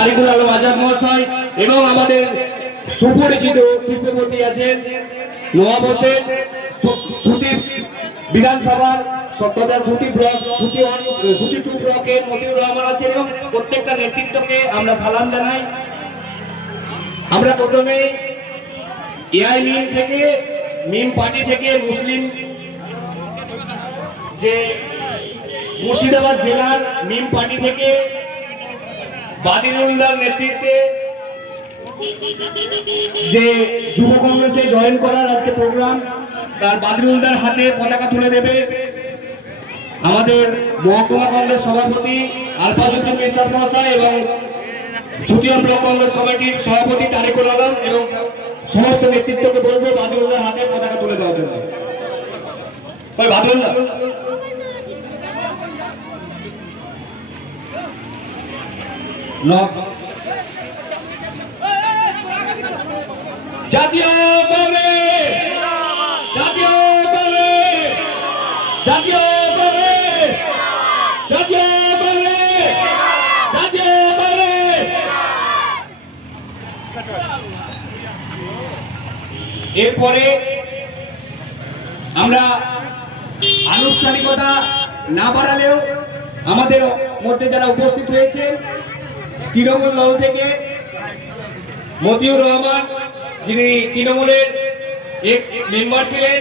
তারিকুল আলম আজাদ মহাশয় এবং আমাদের সুপরিচিত শিল্পপতি আছেন নওয়াব হোসেন, সুতি বিধানসভার তথা সুতি ব্লক সুতি 2 ব্লকের মতিউর রহমান আছেন এবং প্রত্যেকটা নেতৃত্বকে আমরা সালাম জানাই। আমরা প্রথমে এআই মিম থেকে মিম পার্টি থেকে মুসলিম যে মুর্শিদাবাদ জেলার মিম পার্টি থেকে বাদিরুল্লাহর নেতৃত্বে যে যুব কংগ্রেসে জয়েন করার আজকে প্রোগ্রাম, তার বাদিরুল্লাহর হাতে পতাকা তুলে দেবে আমাদের মহকুমা কংগ্রেস সভাপতি আলফাজুদ্দিন বিশ্বাস মহাশয় এবং সুতিয়া ব্লক কংগ্রেস কমিটির সভাপতি তারিকুল আলম এবং সমস্ত নেতৃত্বকে বলবো বাদিরুল্লাহর হাতে পতাকা তুলে দেওয়ার জন্য। বাদিরুল্লাহ জাতীয় কংগ্রেস, জাতীয় কংগ্রেস, জাতীয় কংগ্রেস, জাতীয় কংগ্রেস, জাতীয় কংগ্রেস। এরপরে আমরা আনুষ্ঠানিকতা না বাড়ালেও আমাদের মধ্যে যারা উপস্থিত হয়েছে তৃণমূল দল থেকে মতিউর রহমান, যিনি তৃণমূলের এক্স মেম্বার ছিলেন,